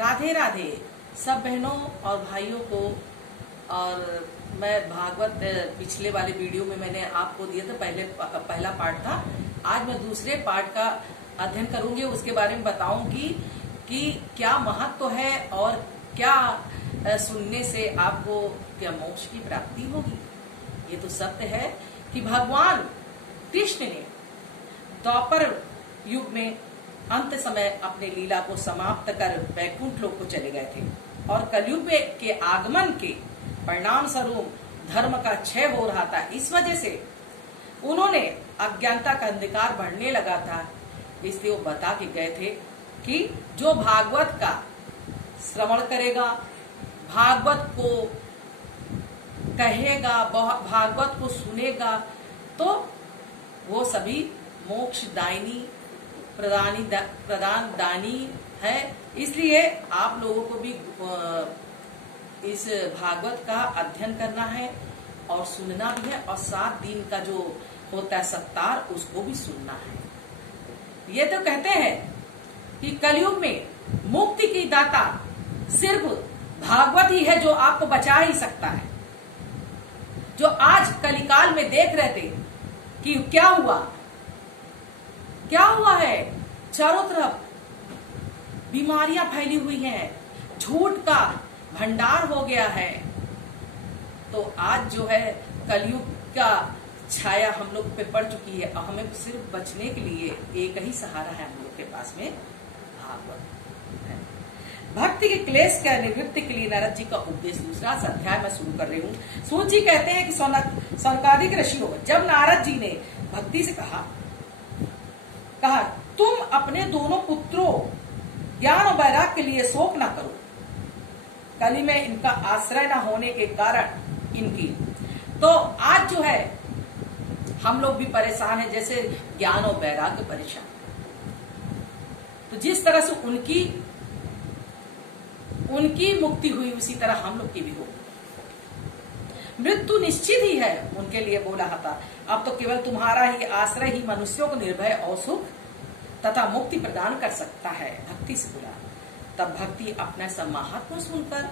राधे राधे सब बहनों और भाइयों को। और मैं भागवत पिछले वाले वीडियो में मैंने आपको दिया था, पहला पार्ट था। आज मैं दूसरे पार्ट का अध्ययन करूंगी, उसके बारे में बताऊंगी कि क्या महत्व है और क्या सुनने से आपको क्या मोक्ष की प्राप्ति होगी। ये तो सत्य है कि भगवान कृष्ण ने द्वापर युग में अंत समय अपने लीला को समाप्त कर वैकुंठ लोक को चले गए थे और कलयुग के आगमन के परिणाम स्वरूप धर्म का क्षय हो रहा था। इस वजह से उन्होंने अज्ञानता का अंधकार बढ़ने लगा था, इसलिए वो बता के गए थे कि जो भागवत का श्रवण करेगा, भागवत को कहेगा, भागवत को सुनेगा, तो वो सभी मोक्ष दायिनी प्रदान दानी है। इसलिए आप लोगों को भी इस भागवत का अध्ययन करना है और सुनना भी है, और 7 दिन का जो होता है सप्ताह उसको भी सुनना है। ये तो कहते हैं कि कलयुग में मुक्ति की दाता सिर्फ भागवत ही है जो आपको बचा ही सकता है। जो आज कलिकाल में देख रहे थे कि क्या हुआ है, चारों तरफ बीमारियां फैली हुई हैं, झूठ का भंडार हो गया है। तो आज जो है कलयुग का छाया हम लोग पे पड़ चुकी है और हमें सिर्फ बचने के लिए एक ही सहारा है हम लोग के पास में, भागवत है। भक्ति के क्लेश का निवृत्ति के लिए नारद जी का उपदेश दूसरा अध्याय में शुरू कर रही हूँ। सूत जी कहते हैं कि सौनकादिक ऋषियों, जब नारद जी ने भक्ति से कहा तुम अपने दोनों पुत्रों ज्ञान और वैराग्य के लिए शोक न करो। कली में इनका आश्रय न होने के कारण इनकी तो आज जो है हम लोग भी परेशान हैं, जैसे ज्ञान और वैराग्य परेशान। तो जिस तरह से उनकी मुक्ति हुई उसी तरह हम लोग की भी होगी। मृत्यु निश्चित ही है उनके लिए बोला था। अब तो केवल तुम्हारा ही आश्रय ही मनुष्यों को निर्भय और सुख तथा मुक्ति प्रदान कर सकता है। भक्ति से बोला। तब भक्ति अपना सब महात्मा सुनकर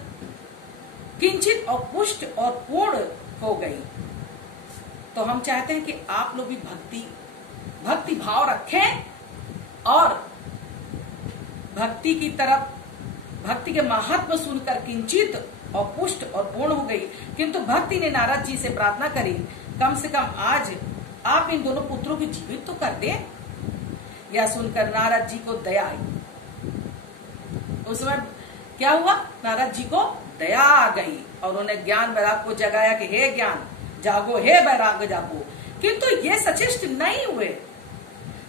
किंचित और पुष्ट और पूर्ण हो गई। तो हम चाहते हैं कि आप लोग भी भक्ति भाव रखें और भक्ति की तरफ, भक्ति के महत्व सुनकर किंचित और पुष्ट और पूर्ण हो गई। किंतु भक्ति ने नारद जी से प्रार्थना करी, कम से कम आज आप इन दोनों पुत्रों को जीवित तो कर दें। यह सुनकर नारद जी को दया आई। उस समय क्या हुआ, नारद जी को दया आ गई और उन्होंने ज्ञान वैराग्य को जगाया कि हे ज्ञान जागो, हे वैराग्य जागो। किंतु ये सचेष्ट नहीं हुए।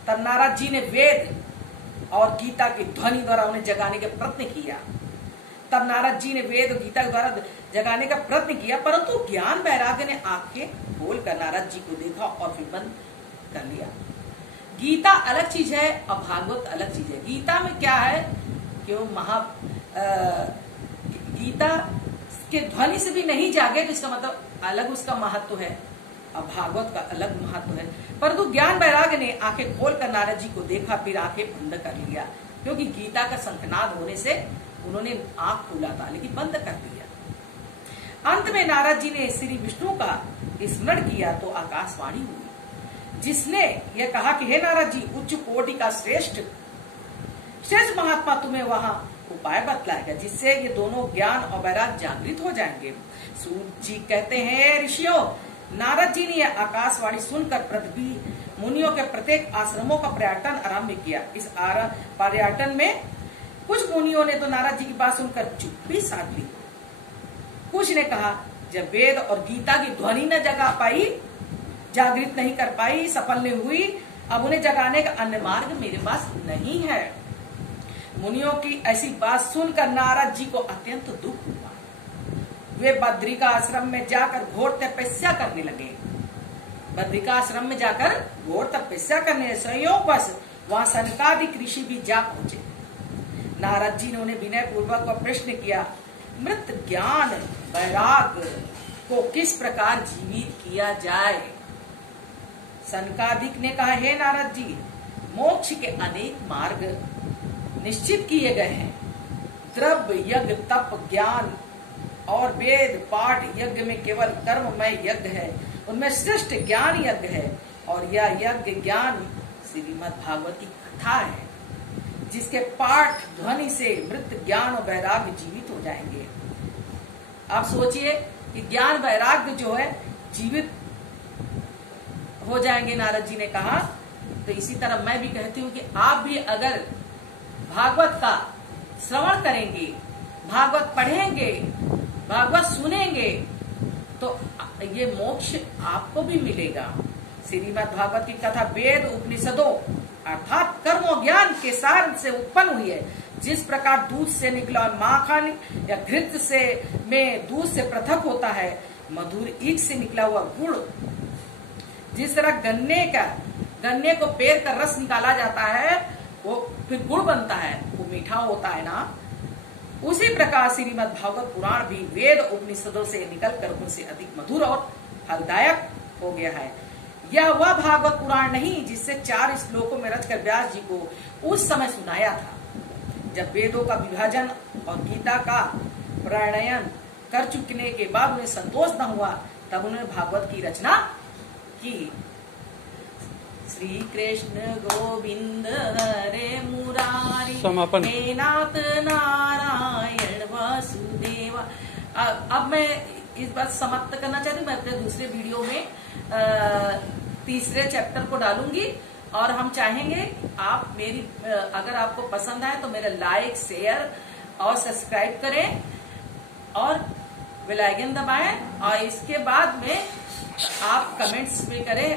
तब नारद जी ने वेद और गीता की ध्वनि द्वारा उन्हें जगाने का प्रयत्न किया। तब नारद जी ने वेद और गीता के द्वारा जगाने का प्रयत्न किया, परंतु ज्ञान वैराग्य ने आंखें खोलकर नारद जी को देखा और फिर बंद कर लिया। गीता अलग चीज है और भागवत अलग चीज है। गीता में क्या है कि वो गीता के ध्वनि से भी नहीं जागे तो इसका मतलब अलग उसका महत्व है और भागवत का अलग महत्व है। परंतु ज्ञान वैराग्य ने आंखें खोलकर नारद जी को देखा, फिर आंखें बंद कर लिया, क्योंकि गीता का शंखनाद होने से उन्होंने आंख खोला था लेकिन बंद कर दिया। अंत में नारद जी ने श्री विष्णु का स्मरण किया तो आकाशवाणी हुई, जिसने यह कहा कि हे नारद जी, उच्च कोटि का श्रेष्ठ महात्मा तुम्हें वहां उपाय बतलाएगा जिससे ये दोनों ज्ञान और वैराग्य जागृत हो जाएंगे। सूत जी कहते हैं, ऋषियों, नारद जी ने यह आकाशवाणी सुनकर पृथ्वी मुनियों के प्रत्येक आश्रमों का पर्यटन आरंभ किया। इस पर्यटन में कुछ मुनियों ने तो नारद जी की बात सुनकर चुप्पी साध ली। कुछ ने कहा, जब वेद और गीता की ध्वनि न जगा पाई, जागृत नहीं कर पाई, सफल नहीं हुई, अब उन्हें जगाने का अन्य मार्ग मेरे पास नहीं है। मुनियों की ऐसी बात सुनकर नारद जी को अत्यंत दुख हुआ। वे बद्रिका आश्रम में जाकर घोर तपस्या करने लगे। बद्रिका आश्रम में जाकर घोर तपस्या करने संयोगवश वहां सनकादिक ऋषि भी जा पहुंचे। नारद जी ने उन्हें विनय पूर्वक प्रश्न किया, मृत ज्ञान वैराग्य को किस प्रकार जीवित किया जाए। सनकादिक ने कहा, हे नारद जी, मोक्ष के अनेक मार्ग निश्चित किए गए हैं। द्रव्य यज्ञ तप ज्ञान और वेद पाठ यज्ञ में केवल कर्ममय यज्ञ है, उनमें श्रेष्ठ ज्ञान यज्ञ है। और यह यज्ञ ज्ञान श्रीमद् भागवत की कथा है, जिसके पाठ ध्वनि से मृत ज्ञान और वैराग्य जीवित हो जाएंगे। आप सोचिए कि ज्ञान वैराग्य जो है जीवित हो जाएंगे, नारद जी ने कहा। तो इसी तरह मैं भी कहती हूँ कि आप भी अगर भागवत का श्रवण करेंगे, भागवत पढ़ेंगे, भागवत सुनेंगे, तो ये मोक्ष आपको भी मिलेगा। श्रीमद् भागवत की कथा वेद उपनिषदों अर्थात कर्म और ज्ञान के सार से उत्पन्न हुई है। जिस प्रकार दूध से निकला माखन या घृत से में दूध से पृथक होता है, मधुर ईख से निकला हुआ गुड़, जिस तरह गन्ने को पेर कर रस निकाला जाता है, वो फिर गुड़ बनता है, वो मीठा होता है ना। उसी प्रकार श्रीमद् भागवत पुराण भी वेद उपनिषदों से निकलकर उनसे अधिक मधुर और फलदायक हो गया है। यह वह भागवत पुराण नहीं जिससे 4 श्लोकों में रचकर व्यास जी को उस समय सुनाया था, जब वेदों का विभाजन और गीता का प्रणयन कर चुकने के बाद उन्हें संतोष न हुआ, तब उन्होंने भागवत की रचना की। श्री कृष्ण गोविंद हरे मुरारी हे नाथ नारायण वासुदेवा। अब मैं इस बात समाप्त करना चाहती हूँ। मैं अपने दूसरे वीडियो में तीसरे चैप्टर को डालूंगी, और हम चाहेंगे आप मेरी अगर आपको पसंद आए तो मेरा लाइक शेयर और सब्सक्राइब करें और बेल आइकन दबाएं, और इसके बाद में आप कमेंट्स में करें,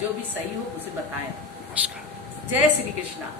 जो भी सही हो उसे बताएं। जय श्री कृष्णा।